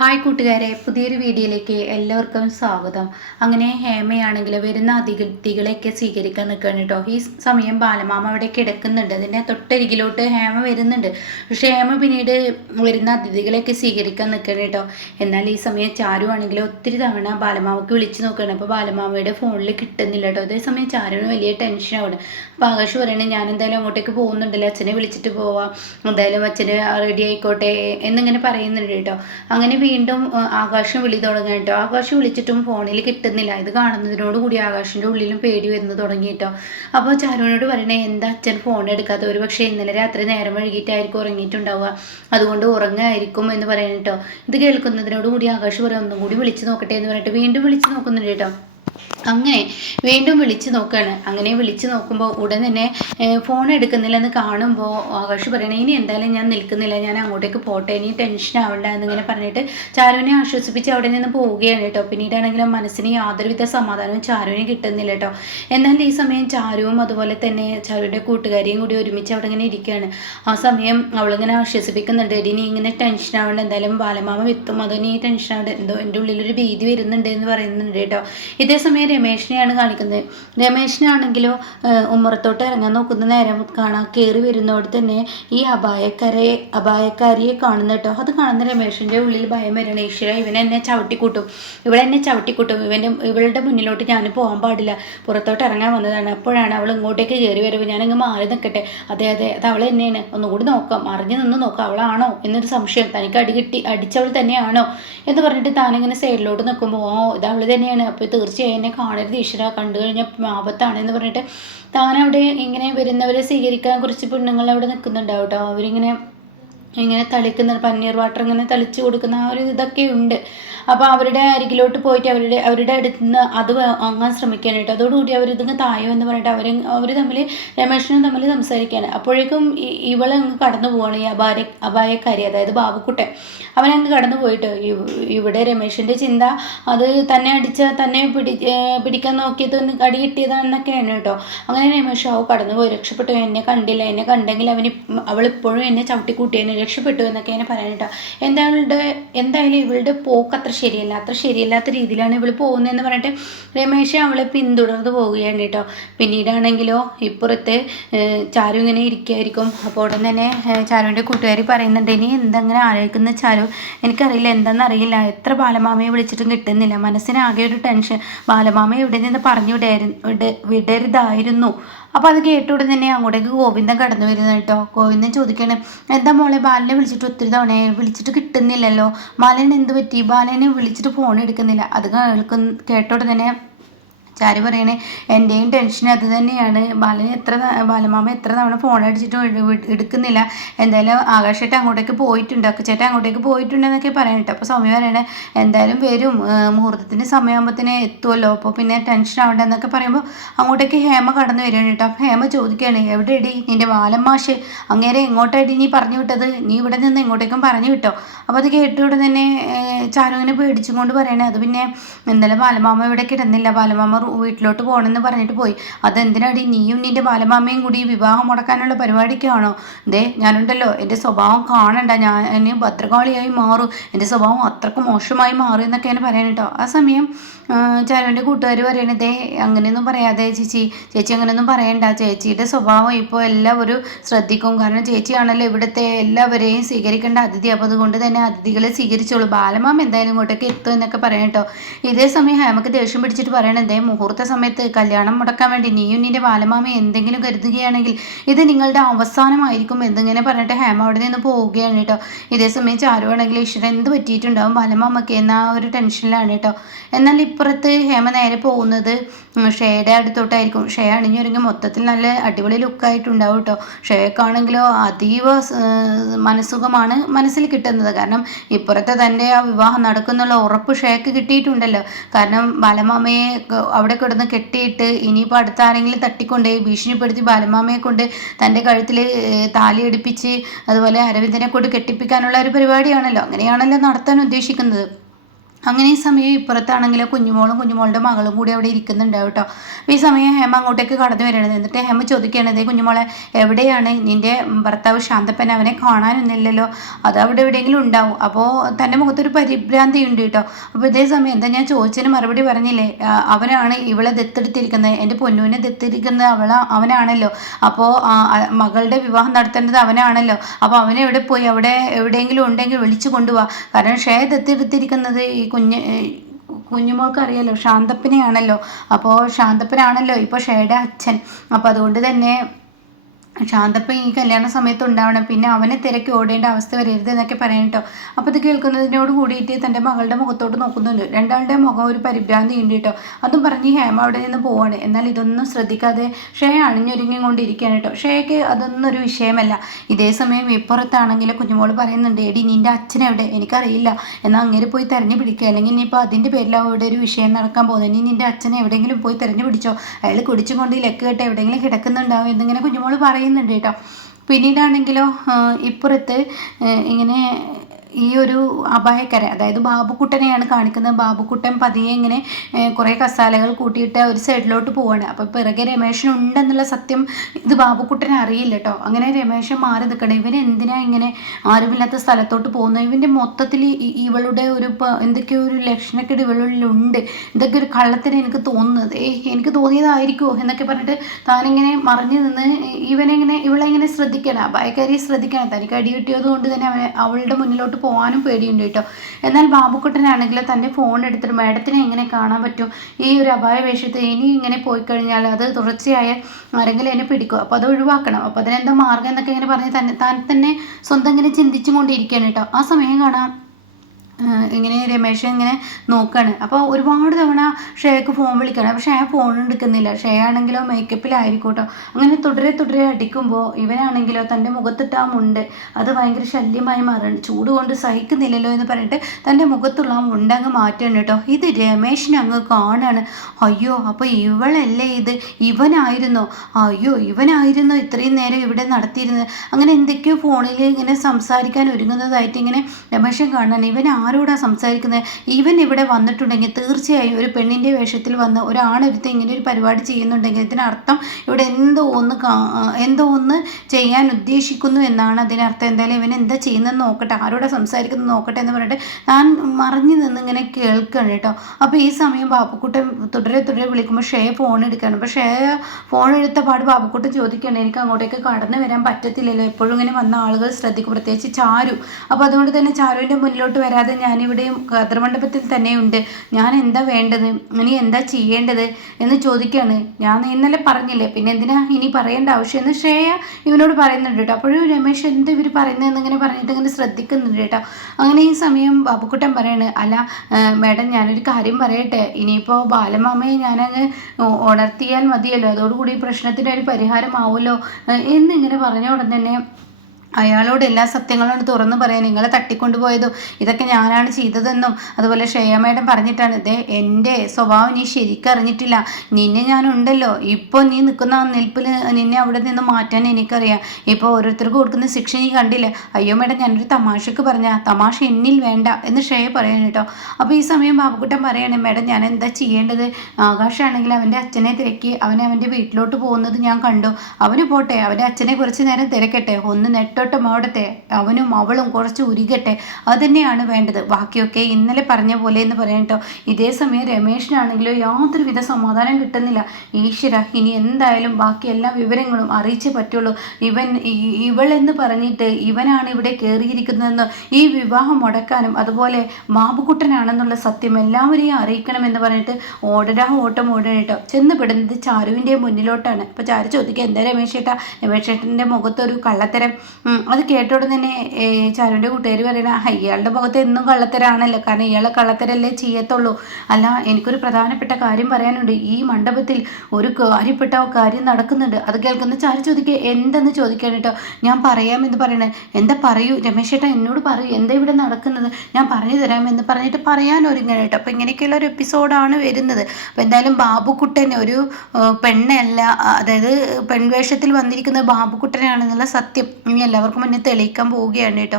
Hi കൂട്ടുകാരെ, പുതിയൊരു വീഡിയോയിലേക്ക് എല്ലാവർക്കും സ്വാഗതം. അങ്ങനെ ഹേമയാണെങ്കിൽ വരുന്ന അതിഥികളെയൊക്കെ സ്വീകരിക്കാൻ നിൽക്കുകയാണ് കേട്ടോ. ഈ സമയം ബാലമാമ അവിടെ കിടക്കുന്നുണ്ട്. അതിൻ്റെ തൊട്ടരികിലോട്ട് ഹേമ വരുന്നുണ്ട്. പക്ഷേ ഹേമ പിന്നീട് വരുന്ന അതിഥികളെയൊക്കെ സ്വീകരിക്കാൻ നിൽക്കുകയാണ് കേട്ടോ. എന്നാൽ ഈ സമയം ചാരു ആണെങ്കിൽ ഒത്തിരി തവണ ബാലമാമക്ക് വിളിച്ച് നോക്കുകയാണ്. അപ്പോൾ ബാലമാമയുടെ ഫോണിൽ കിട്ടുന്നില്ല കേട്ടോ. അതേസമയം ചാരുവിന് വലിയ ടെൻഷനാണ്. അപ്പോൾ ആകാശ് പറയണേ, ഞാൻ എന്തായാലും അങ്ങോട്ടേക്ക് പോകുന്നുണ്ടല്ലോ, അച്ഛനെ വിളിച്ചിട്ട് പോവാം, എന്തായാലും അച്ഛന് റെഡി ആയിക്കോട്ടെ എന്നിങ്ങനെ പറയുന്നുണ്ട് കേട്ടോ. അങ്ങനെ വീണ്ടും ആകാശം വിളി തുടങ്ങി കേട്ടോ. ആകാശം വിളിച്ചിട്ടും ഫോണിൽ കിട്ടുന്നില്ല. ഇത് കാണുന്നതിനോട് കൂടി ആകാശിൻ്റെ ഉള്ളിലും പേടി വരുന്നു തുടങ്ങി കേട്ടോ. അപ്പോൾ ചാരുവിനോട് പറയണേ, എന്താ അച്ഛൻ ഫോൺ എടുക്കാത്ത? ഒരു പക്ഷേ ഇന്നലെ രാത്രി നേരം വൈകിട്ടായിരിക്കും ഉറങ്ങിയിട്ടുണ്ടാവുക, അതുകൊണ്ട് ഉറങ്ങായിരിക്കും എന്ന് പറയാൻ കേട്ടോ. ഇത് കേൾക്കുന്നതിനോട് കൂടി ആകാശ് പറയാം, ഒന്നും കൂടി വിളിച്ച് നോക്കട്ടെ എന്ന് പറഞ്ഞിട്ട് വീണ്ടും വിളിച്ച് നോക്കുന്നുണ്ട് കേട്ടോ. അങ്ങനെ വീണ്ടും വിളിച്ച് നോക്കുകയാണ്. അങ്ങനെ വിളിച്ച് നോക്കുമ്പോൾ ഉടൻ തന്നെ ഫോൺ എടുക്കുന്നില്ലെന്ന് കാണുമ്പോൾ ആകാശ് പറയണേ, ഇനി എന്തായാലും ഞാൻ നിൽക്കുന്നില്ല, ഞാൻ അങ്ങോട്ടേക്ക് പോട്ടെ, ഇനി ടെൻഷൻ ആവണ്ട എന്നിങ്ങനെ പറഞ്ഞിട്ട് ചാരുവിനെ ആശ്വസിപ്പിച്ച് അവിടെ നിന്ന് പോവുകയാണ് കേട്ടോ. പിന്നീടാണെങ്കിലും മനസ്സിന് യാതൊരുവിധ സമാധാനവും ചാരുവിന് കിട്ടുന്നില്ല കേട്ടോ. എന്നാൽ ഈ സമയം ചാരുവും അതുപോലെ തന്നെ ചാരുവിൻ്റെ കൂട്ടുകാരിയും കൂടി ഒരുമിച്ച് അവിടെ ഇങ്ങനെ ഇരിക്കുകയാണ്. ആ സമയം അവളിങ്ങനെ ആശ്വസിപ്പിക്കുന്നുണ്ട്, ഇനി ഇങ്ങനെ ടെൻഷൻ ആവേണ്ട, എന്തായാലും ബാലമാമ എത്തും, അതിന് ഈ ടെൻഷൻ ആവേണ്ട, എന്തോ എൻ്റെ ഉള്ളിലൊരു ഭീതി വരുന്നുണ്ട് എന്ന് പറയുന്നുണ്ട് കേട്ടോ. ഇതേ സമയം രമേശിനെയാണ് കാണിക്കുന്നത്. രമേശിനാണെങ്കിലോ ഉമ്മറത്തോട്ട് ഇറങ്ങാൻ നോക്കുന്ന നേരം കാണാൻ കയറി വരുന്നതോടെ തന്നെ ഈ അപായക്കാരിയെ കാണുന്ന കേട്ടോ. അത് കാണുന്ന രമേശിൻ്റെ ഉള്ളിൽ ഭയം വരണം. ഈശ്വര, ഇവനെന്നെ ചവിട്ടിക്കൂട്ടും, ഇവളുടെ മുന്നിലോട്ട് ഞാൻ പോകാൻ പാടില്ല, പുറത്തോട്ട് ഇറങ്ങാൻ വന്നതാണ്. അപ്പോഴാണ് അവൾ ഇങ്ങോട്ടേക്ക് കയറി വരുമ്പോൾ ഞാനങ്ങ് മാറി നിൽക്കട്ടെ. അതെ അത് അവൾ തന്നെയാണ്, ഒന്നുകൂടി നോക്കാം, അറിഞ്ഞു നിന്ന് നോക്കാം, അവളാണോ എന്നൊരു സംശയം, തനിക്ക് അടിച്ചവൾ തന്നെയാണോ എന്ന് പറഞ്ഞിട്ട് താനിങ്ങനെ സൈഡിലോട്ട് നിൽക്കുമ്പോൾ ഇത് അവൾ തന്നെയാണ്. അപ്പോൾ തീർച്ചയായും എന്നെ കാണരുത് ഈശ്വര, കണ്ടു കഴിഞ്ഞാൽ ആപത്താണെന്ന് പറഞ്ഞിട്ട് താനവിടെ ഇങ്ങനെ വരുന്നവരെ സ്വീകരിക്കാൻ കുറച്ച് പെണ്ണുങ്ങൾ അവിടെ നിൽക്കുന്നുണ്ടാവും കേട്ടോ. അവരിങ്ങനെ തളിക്കുന്ന പന്നീർ വാട്ടർ ഇങ്ങനെ തളിച്ച് കൊടുക്കുന്ന ആ ഒരു ഇതൊക്കെ ഉണ്ട്. അപ്പോൾ അവരുടെ അരികിലോട്ട് പോയിട്ട് അവരുടെ അടുത്ത് നിന്ന് അത് വാങ്ങാൻ ശ്രമിക്കാനായിട്ട്, അതോടുകൂടി അവരിതങ്ങ് തായോ എന്ന് പറഞ്ഞിട്ട് അവർ രമേശനും തമ്മിൽ സംസാരിക്കുകയാണ്. അപ്പോഴേക്കും ഇവളങ്ങ് കടന്നു പോവാണ്, ഈ അപായക്കാരി, അതായത് ബാബുക്കുട്ടൻ. അവനങ്ങ് കടന്നു പോയിട്ട് ഇവിടെ രമേശിൻ്റെ ചിന്ത അത് തന്നെ പിടിക്കാൻ നോക്കിയത് അടി കിട്ടിയതാണെന്നൊക്കെയാണ് കേട്ടോ. അങ്ങനെ രമേശ് കടന്നു പോയി, രക്ഷപ്പെട്ടു, എന്നെ കണ്ടില്ല, എന്നെ കണ്ടെങ്കിൽ അവളിപ്പോഴും എന്നെ ചവിട്ടിക്കൂട്ടിയെന്നെ, രക്ഷപ്പെട്ടു എന്നൊക്കെ എന്നെ പറയാൻ കേട്ടോ. എന്തായാലും ഇവളുടെ പോക്ക് അത്ര ശരിയല്ലാത്ത രീതിയിലാണ് ഇവൾ പോകുന്നതെന്ന് പറഞ്ഞിട്ട് രമേശ് അവളെ പിന്തുടർന്ന് പോവുകയാണ് കേട്ടോ. പിന്നീടാണെങ്കിലോ ഇപ്പുറത്ത് ചാരു ഇങ്ങനെ ഇരിക്കുകയായിരിക്കും. അപ്പോൾ ഉടൻ തന്നെ ചാരുവിൻ്റെ കൂട്ടുകാരി പറയുന്നുണ്ട്, ഇനി എന്തെങ്ങനെ ആലോചിക്കുന്ന ചാരു, എനിക്കറിയില്ല, എന്താണെന്നറിയില്ല, എത്ര ബാലമാമയെ വിളിച്ചിട്ടും കിട്ടുന്നില്ല, മനസ്സിനാകെ ഒരു ടെൻഷൻ, ബാലമാമയെ ഇവിടെ നിന്ന് പറഞ്ഞു വിടരുതായിരുന്നു. അപ്പോൾ അത് കേട്ടുകൊണ്ട് തന്നെ അങ്ങോട്ടേക്ക് ഗോവിന്ദൻ കടന്നു വരുന്നത് കേട്ടോ. ഗോവിന്ദൻ ചോദിക്കുകയാണ്, എന്താ മോളെ, ബാലനെ വിളിച്ചിട്ട് ഒത്തിരി തവണയെ വിളിച്ചിട്ട് കിട്ടുന്നില്ലല്ലോ, ബാലന് എന്ത് പറ്റി, ബാലനെ വിളിച്ചിട്ട് ഫോൺ എടുക്കുന്നില്ല. അത് കേട്ടോടെ തന്നെ ചാരു പറയണേ, എൻ്റെയും ടെൻഷൻ അത് തന്നെയാണ്, ബാലമാമ എത്ര തവണ ഫോൺ അടിച്ചിട്ട് എടുക്കുന്നില്ല, എന്തായാലും ആകാശേട്ടൻ അങ്ങോട്ടേക്ക് പോയിട്ടുണ്ട്, അക്കച്ചേട്ടൻ അങ്ങോട്ടേക്ക് പോയിട്ടുണ്ടെന്നൊക്കെ പറയാൻ കേട്ടോ. അപ്പോൾ സൗമ്യ പറയണേ, എന്തായാലും വരും, മുഹൂർത്തത്തിൻ്റെ സമയമാകുമ്പോഴത്തേനെ എത്തുമല്ലോ, അപ്പോൾ പിന്നെ ടെൻഷൻ ആവണ്ട എന്നൊക്കെ പറയുമ്പോൾ അങ്ങോട്ടേക്ക് ഹേമ കടന്നു വരികയാണ് കേട്ടോ. അപ്പോൾ ഹേമ ചോദിക്കുകയാണ്, എവിടെ ഇടി നിൻ്റെ ബാലമാഷ്, അങ്ങേരെ എങ്ങോട്ടായിട്ട് നീ പറഞ്ഞു വിട്ടത്, നീ ഇവിടെ നിന്ന് എങ്ങോട്ടേക്കും പറഞ്ഞു വിട്ടോ. അപ്പോൾ അത് കേട്ടുകൊണ്ട് തന്നെ ചാരു ഇങ്ങനെ പേടിച്ചും കൊണ്ട് പറയണേ, അത് പിന്നെ ഇന്നലെ ബാലമാമ ഇവിടെ കിടന്നില്ല, ബാലമാമ വീട്ടിലോട്ട് പോകണമെന്ന് പറഞ്ഞിട്ട് പോയി, അതെന്തിനാടി നീയും നിൻ്റെ ബാലമാമയും കൂടി വിവാഹം മുടക്കാനുള്ള പരിപാടിക്കാണോ? ഞാനുണ്ടല്ലോ, എൻ്റെ സ്വഭാവം കാണണ്ട, ഞാൻ ഭദ്രകാളിയായി മാറും, എൻ്റെ സ്വഭാവം അത്രക്ക് മോശമായി മാറും എന്നൊക്കെയാണ് പറയാൻ കേട്ടോ. ആ സമയം ചാരുവിൻ്റെ കൂട്ടുകാർ പറയണത്, അങ്ങനെയൊന്നും പറയാതെ ചേച്ചി അങ്ങനെയൊന്നും പറയണ്ട, ചേച്ചിയുടെ സ്വഭാവം ഇപ്പോൾ എല്ലാവരും ശ്രദ്ധിക്കും, കാരണം ചേച്ചിയാണല്ലോ ഇവിടുത്തെ എല്ലാവരെയും സ്വീകരിക്കേണ്ട അതിഥി, അപ്പോൾ അതുകൊണ്ട് തന്നെ അതിഥികളെ സ്വീകരിച്ചോളൂ, ബാലമാമ എന്തായാലും ഇങ്ങോട്ടേക്ക് എത്തും എന്നൊക്കെ പറയാം കേട്ടോ. ഇതേ സമയം ഹേമക്ക് ദേഷ്യം പിടിച്ചിട്ട് പറയണത്, മുഹൂർത്ത സമയത്ത് കല്യാണം മുടക്കാൻ വേണ്ടി നീയും നിൻ്റെ ബാലമാമ എന്തെങ്കിലും കരുതുകയാണെങ്കിൽ ഇത് നിങ്ങളുടെ അവസാനമായിരിക്കും എന്നിങ്ങനെ പറഞ്ഞിട്ട് ഹേമ അവിടെ നിന്ന് പോവുകയാണ് കേട്ടോ. ഇതേ സമയം ചാരുവാണെങ്കിൽ ഈശ്വരൻ എന്ത് പറ്റിയിട്ടുണ്ടാവും ബാലമാമയ്ക്ക് എന്ന ആ ഒരു ടെൻഷനിലാണ് കേട്ടോ. എന്നാൽ ഇപ്പുറത്ത് ഹേമ നേരെ പോകുന്നത് ഷേയുടെ അടുത്തോട്ടായിരിക്കും. ഷേ അണിഞ്ഞൊരുങ്ങി മൊത്തത്തിൽ നല്ല അടിപൊളി ലുക്കായിട്ടുണ്ടാവും കേട്ടോ. ഷേക്കാണെങ്കിലോ അതീവ മനസ്സുഖമാണ് മനസ്സിൽ കിട്ടുന്നത്, കാരണം ഇപ്പുറത്തെ തൻ്റെ ആ വിവാഹം നടക്കുന്നുള്ള ഉറപ്പ് ഷേക്ക് കിട്ടിയിട്ടുണ്ടല്ലോ. കാരണം ബാലമാമയെ അവിടെ കിടന്ന് കെട്ടിയിട്ട് ഇനിയിപ്പോൾ അടുത്ത ആരെങ്കിലും തട്ടിക്കൊണ്ട് ഭീഷണിപ്പെടുത്തി ബാലമാമയെ കൊണ്ട് തൻ്റെ കഴുത്തിൽ താലി എടുപ്പിച്ച് അതുപോലെ അരവിന്ദനെ കൊണ്ട് കെട്ടിപ്പിക്കാനുള്ള ഒരു പരിപാടിയാണല്ലോ, അങ്ങനെയാണല്ലോ നടത്താൻ ഉദ്ദേശിക്കുന്നത്. അങ്ങനെ ഈ സമയം ഇപ്പുറത്താണെങ്കിലോ കുഞ്ഞുമോളും കുഞ്ഞുമോളുടെ മകളും കൂടി അവിടെ ഇരിക്കുന്നുണ്ടാവും കേട്ടോ. അപ്പോൾ ഈ സമയം ഹേമ അങ്ങോട്ടേക്ക് കടന്നു വരണത്. എന്നിട്ട് ഹേമ ചോദിക്കുകയാണത്, കുഞ്ഞുമോളെ എവിടെയാണ് നിൻ്റെ ഭർത്താവ് ശാന്തപ്പൻ? അവനെ കാണാനൊന്നുമില്ലല്ലോ, അത് അവിടെ എവിടെയെങ്കിലും ഉണ്ടാവും. അപ്പോൾ തൻ്റെ മുഖത്തൊരു പരിഭ്രാന്തി ഉണ്ട് കേട്ടോ. അപ്പോൾ ഇതേ സമയം എന്താ ഞാൻ ചോദിച്ചതിന് മറുപടി പറഞ്ഞില്ലേ, അവനാണ് ഇവളെ ദത്തെടുത്തിരിക്കുന്നത്, എൻ്റെ പൊന്നുവിനെ ദത്തെടുക്കുന്നത് അവനാണല്ലോ. അപ്പോൾ മകളുടെ വിവാഹം നടത്തേണ്ടത് അവനാണല്ലോ. അപ്പോൾ അവനെവിടെ പോയി? അവിടെ എവിടെയെങ്കിലും ഉണ്ടെങ്കിൽ വിളിച്ചു കൊണ്ടുപോവാ. കാരണം ഷേ ദത്തെടുത്തിരിക്കുന്നത് ഈ കുഞ്ഞുമോൾക്ക് അറിയാലോ ശാന്തപ്പനെയാണല്ലോ. അപ്പോൾ ശാന്തപ്പനാണല്ലോ ഇപ്പോൾ ഷേയുടെ അച്ഛൻ. അപ്പോൾ അതുകൊണ്ട് തന്നെ ശാന്തപ്പൻ ഈ കല്യാണ സമയത്ത് ഉണ്ടാവണം, പിന്നെ അവനെ തിരക്കി ഓടേണ്ട അവസ്ഥ വരരുത് എന്നൊക്കെ പറയാൻ കേട്ടോ. അപ്പോൾ ഇത് കേൾക്കുന്നതിനോട് കൂടിയിട്ട് തൻ്റെ മകളുടെ മുഖത്തോട്ട് നോക്കുന്നുണ്ട്. രണ്ടാളുടെ മുഖം ഒരു പരിഭ്രാന്തി ഉണ്ട് കേട്ടോ. അതും പറഞ്ഞ് ഹേമ അവിടെ നിന്ന് പോവാണ്. എന്നാൽ ഇതൊന്നും ശ്രദ്ധിക്കാതെ ഷേ അണിഞ്ഞൊരുങ്ങിക്കൊണ്ടിരിക്കുകയാണ് കേട്ടോ. ഷേക്ക് അതൊന്നും ഒരു വിഷയമല്ല. ഇതേ സമയം ഇപ്പുറത്താണെങ്കിൽ കുഞ്ഞുമോൾ പറയുന്നുണ്ട്, എടി നിൻ്റെ അച്ഛനെവിടെ? എനിക്കറിയില്ല, എന്നാൽ അങ്ങനെ പോയി തെരഞ്ഞു പിടിക്കുക, അല്ലെങ്കിൽ ഇനിയിപ്പോൾ അതിൻ്റെ പേരിൽ അവിടെ ഒരു വിഷയം നടക്കാൻ പോകുന്നത്. ഇനി നിൻ്റെ അച്ഛനെ എവിടെയെങ്കിലും പോയി തെരഞ്ഞു പിടിച്ചോ, അയാൾ കുടിച്ചുകൊണ്ട് ഈ ലെക്ക് കെട്ട് എവിടെയെങ്കിലും കിടക്കുന്നുണ്ടാവും എന്നിങ്ങനെ കുഞ്ഞുമോൾ പറയുന്നുണ്ട് കേട്ടോ. പിന്നീടാണെങ്കിലോ ഇപ്പുറത്ത് ഇങ്ങനെ ഈ ഒരു അപായക്കര, അതായത് ബാബുക്കുട്ടനെയാണ് കാണിക്കുന്നത്. ബാബുക്കുട്ടൻ പതിയെ ഇങ്ങനെ കുറേ കസാലകൾ കൂട്ടിയിട്ട് ഒരു സൈഡിലോട്ട് പോവാണ്. അപ്പോൾ പിറകെ രമേശനുണ്ടെന്നുള്ള സത്യം ഇത് ബാബുക്കുട്ടനെ അറിയില്ല കേട്ടോ. അങ്ങനെ രമേശൻ മാറി നിൽക്കണം. ഇവൻ എന്തിനാ ഇങ്ങനെ ആരുമില്ലാത്ത സ്ഥലത്തോട്ട് പോകുന്നത്? ഇവൻ്റെ മൊത്തത്തിൽ ഇവളുടെ ഒരു എന്തൊക്കെയോ ഒരു ലക്ഷണക്കേട് ഇവളുള്ളിലുണ്ട്, ഇതൊക്കെ ഒരു കള്ളത്തിന് എനിക്ക് തോന്നുന്നത്, എനിക്ക് തോന്നിയതായിരിക്കുമോ എന്നൊക്കെ പറഞ്ഞിട്ട് താനിങ്ങനെ മറിഞ്ഞു നിന്ന് ഇവളെങ്ങനെ ശ്രദ്ധിക്കണം, അപായക്കാരിയെ ശ്രദ്ധിക്കണം. തനിക്ക് അടി കിട്ടിയത് കൊണ്ട് തന്നെ അവളുടെ മുന്നിലോട്ട് പോകാനും പേടിയുണ്ട് കേട്ടോ. എന്നാൽ ബാബുക്കുട്ടനാണെങ്കിൽ തൻ്റെ ഫോൺ എടുത്തിട്ട് മാഡത്തിനെ എങ്ങനെ കാണാൻ പറ്റും ഈ ഒരു അപായ വേഷത്തിൽ? ഇനി ഇങ്ങനെ പോയി കഴിഞ്ഞാൽ അത് തുടർച്ചയായ ആരെങ്കിലും എന്നെ പിടിക്കും, അപ്പോൾ അത് ഒഴിവാക്കണം, അപ്പോൾ അതിനെന്താ മാർഗം എന്നൊക്കെ ഇങ്ങനെ പറഞ്ഞ് താൻ തന്നെ സ്വന്തം ഇങ്ങനെ ചിന്തിച്ചും കൊണ്ടിരിക്കുകയാണ് കേട്ടോ. ആ സമയം കാണാം ഇങ്ങനെ രമേശൻ ഇങ്ങനെ നോക്കുകയാണ്. അപ്പോൾ ഒരുപാട് തവണ ഷേക്ക് ഫോൺ വിളിക്കണം, പക്ഷേ ആ ഫോൺ എടുക്കുന്നില്ല. ഷേ ആണെങ്കിലോ മേക്കപ്പിലായിരിക്കും കേട്ടോ. അങ്ങനെ തുടരെ അടിക്കുമ്പോൾ ഇവനാണെങ്കിലോ തൻ്റെ മുഖത്തിട്ട് മുണ്ട് അത് ഭയങ്കര ശല്യമായി മാറുന്നുണ്ട്. ചൂട് കൊണ്ട് സഹിക്കുന്നില്ലല്ലോ എന്ന് പറഞ്ഞിട്ട് തൻ്റെ മുഖത്തുള്ള ആ മുണ്ട് അങ്ങ് മാറ്റുകയാണ് കേട്ടോ. ഇത് രമേശിനെ അങ്ങ് കാണാണ്. അയ്യോ, അപ്പോൾ ഇവളല്ലേ ഇത്? ഇവനായിരുന്നോ? അയ്യോ, ഇവനായിരുന്നു ഇത്രയും നേരം ഇവിടെ നടത്തിയിരുന്നത്. അങ്ങനെ എന്തൊക്കെയോ ഫോണിൽ ഇങ്ങനെ സംസാരിക്കാൻ ഒരുങ്ങുന്നതായിട്ട് ഇങ്ങനെ രമേശൻ കാണാൻ. ഇവൻ ആരോടാ സംസാരിക്കുന്നത്? ഇവൻ ഇവിടെ വന്നിട്ടുണ്ടെങ്കിൽ തീർച്ചയായും ഒരു പെണ്ണിൻ്റെ വേഷത്തിൽ വന്ന് ഒരാളെടുത്ത് ഇങ്ങനെ ഒരു പരിപാടി ചെയ്യുന്നുണ്ടെങ്കിൽ ഇതിനർത്ഥം ഇവിടെ എന്തോ ഒന്ന് ചെയ്യാൻ ഉദ്ദേശിക്കുന്നു എന്നാണ് അതിനർത്ഥം. എന്തായാലും ഇവൻ എന്താ ചെയ്യുന്നതെന്ന് നോക്കട്ടെ, ആരോടാ സംസാരിക്കുന്നത് നോക്കട്ടെ എന്ന് പറഞ്ഞിട്ട് താൻ മറിഞ്ഞു നിന്നിങ്ങനെ കേൾക്കുകയാണ് കേട്ടോ. അപ്പോൾ ഈ സമയം ബാബുക്കുട്ടൻ തുടരെ വിളിക്കുമ്പോൾ ഷേ ഫോൺ എടുക്കുകയാണ്. അപ്പോൾ ഷേ ഫോൺ എടുത്ത പാട് ബാബുക്കുട്ടൻ ചോദിക്കുകയാണ്, എനിക്ക് അങ്ങോട്ടേക്ക് കടന്നു വരാൻ പറ്റത്തില്ലല്ലോ, എപ്പോഴും ഇങ്ങനെ വന്ന ആളുകൾ ശ്രദ്ധിക്കും, പ്രത്യേകിച്ച് ചാരു. അപ്പോൾ അതുകൊണ്ട് തന്നെ ചാരുവിൻ്റെ മുന്നിലോട്ട് വരാതെ ഞാനിവിടെയും കതിർമണ്ഡപത്തിൽ തന്നെയുണ്ട്, ഞാൻ എന്താ വേണ്ടത്, ഇനി എന്താ ചെയ്യേണ്ടത് എന്ന് ചോദിക്കുകയാണ്. ഞാൻ ഇന്നലെ പറഞ്ഞില്ലേ, പിന്നെ എന്തിനാ ഇനി പറയേണ്ട ആവശ്യമെന്ന് ശ്രേയ ഇവനോട് പറയുന്നുണ്ട് കേട്ടോ. അപ്പോഴും രമേശ് എന്താ ഇവർ പറയുന്നതെന്ന് ഇങ്ങനെ പറഞ്ഞിട്ട് ഇങ്ങനെ ശ്രദ്ധിക്കുന്നുണ്ട് കേട്ടോ. അങ്ങനെ ഈ സമയം ബാബുക്കുട്ടൻ പറയാണ്, അല്ല മേഡം ഞാനൊരു കാര്യം പറയട്ടെ, ഇനിയിപ്പോൾ ബാലമാമയെ ഞാനങ്ങ് ഉണർത്തിയാൽ മതിയല്ലോ, അതോടുകൂടി പ്രശ്നത്തിൻ്റെ ഒരു പരിഹാരമാവുമല്ലോ എന്നിങ്ങനെ പറഞ്ഞ ഉടൻ തന്നെ അയാളോട് എല്ലാ സത്യങ്ങളും തുറന്നു പറയാൻ, നിങ്ങളെ തട്ടിക്കൊണ്ടുപോയതും ഇതൊക്കെ ഞാനാണ് ചെയ്തതെന്നും അതുപോലെ ശ്രേയ മേഡം പറഞ്ഞിട്ടാണ്. ഇതേ എൻ്റെ സ്വഭാവം നീ ശരിക്കറിഞ്ഞിട്ടില്ല, നിന്നെ ഞാനുണ്ടല്ലോ, ഇപ്പോൾ നീ നിൽക്കുന്ന നിൽപ്പിൽ നിന്നെ അവിടെ നിന്ന് മാറ്റാൻ എനിക്കറിയാം. ഇപ്പോൾ ഓരോരുത്തർക്ക് കൊടുക്കുന്ന ശിക്ഷ നീ കണ്ടില്ലേ? അയ്യോ മേഡം ഞാനൊരു തമാശക്ക് പറഞ്ഞ, തമാശ എന്നിൽ വേണ്ട എന്ന് ശ്രേയ പറയാൻ കേട്ടോ. അപ്പോൾ ഈ സമയം ബാബുക്കുട്ടൻ പറയാണ്, മേഡം ഞാൻ എന്താ ചെയ്യേണ്ടത്? ആകാശാണെങ്കിൽ അവൻ്റെ അച്ഛനെ തിരക്കി അവൻ്റെ വീട്ടിലോട്ട് പോകുന്നത് ഞാൻ കണ്ടു. അവന് പോട്ടെ, അവൻ്റെ അച്ഛനെ കുറച്ച് നേരം തിരക്കട്ടെ, ഒന്ന് നെട്ടോട്ടമോടത്തെ, അവനും അവളും കുറച്ച് ഉരുകട്ടെ, അതുതന്നെയാണ് വേണ്ടത്. ബാക്കിയൊക്കെ ഇന്നലെ പറഞ്ഞ പോലെ എന്ന് പറയാൻ കേട്ടോ. ഇതേ സമയം രമേശിനാണെങ്കിലോ യാതൊരുവിധ സമാധാനം കിട്ടുന്നില്ല. ഈശ്വര, ഇനി എന്തായാലും ബാക്കി എല്ലാ വിവരങ്ങളും അറിയിച്ചേ പറ്റുള്ളൂ. ഇവളെന്ന് പറഞ്ഞിട്ട് ഇവനാണ് ഇവിടെ കയറിയിരിക്കുന്നതെന്ന്, ഈ വിവാഹം മുടക്കാനും അതുപോലെ ബാബുക്കുട്ടനാണെന്നുള്ള സത്യം എല്ലാവരെയും അറിയിക്കണമെന്ന് പറഞ്ഞിട്ട് ഓട്ടം കേട്ടോ. ചെന്ന് പെടുന്നത് ചാരുവിൻ്റെ മുന്നിലോട്ടാണ്. അപ്പോൾ ചാരു ചോദിക്കുക, എന്താ രമേശേട്ടാ? രമേശേട്ടൻ്റെ മുഖത്തൊരു കള്ളത്തരം. അത് കേട്ടോടെ തന്നെ ചാരുവിൻ്റെ കൂട്ടുകാർ പറയണ, ഇയാളുടെ മുഖത്ത് എന്നും കള്ളത്തരാണല്ലോ, കാരണം ഇയാളെ കള്ളത്തരല്ലേ ചെയ്യത്തുള്ളൂ. അല്ല, എനിക്കൊരു പ്രധാനപ്പെട്ട കാര്യം പറയാനുണ്ട്, ഈ മണ്ഡപത്തിൽ ഒരു കാര്യപ്പെട്ട കാര്യം നടക്കുന്നുണ്ട്. അത് കേൾക്കുന്ന ചാരു ചോദിക്കുക, എന്തെന്ന് ചോദിക്കാൻ കേട്ടോ. ഞാൻ പറയാമെന്ന് പറയണേ. എന്താ പറയൂ രമേശേട്ടാ, എന്നോട് പറയൂ, എന്താ ഇവിടെ നടക്കുന്നത്, ഞാൻ പറഞ്ഞു തരാമെന്ന് പറഞ്ഞിട്ട് പറയാൻ ഒരുങ്ങണം കേട്ടോ. അപ്പോൾ ഇങ്ങനെയൊക്കെയുള്ള ഒരു എപ്പിസോഡാണ് വരുന്നത്. അപ്പോൾ എന്തായാലും ബാബുക്കുട്ടൻ ഒരു പെണ്ണല്ല, അതായത് പെൺവേഷത്തിൽ വന്നിരിക്കുന്ന ബാബുക്കുട്ടനാണെന്നുള്ള സത്യം ഇനി എല്ലാവർക്കും മുന്നേ തെളിയിക്കാൻ പോവുകയാണ് കേട്ടോ.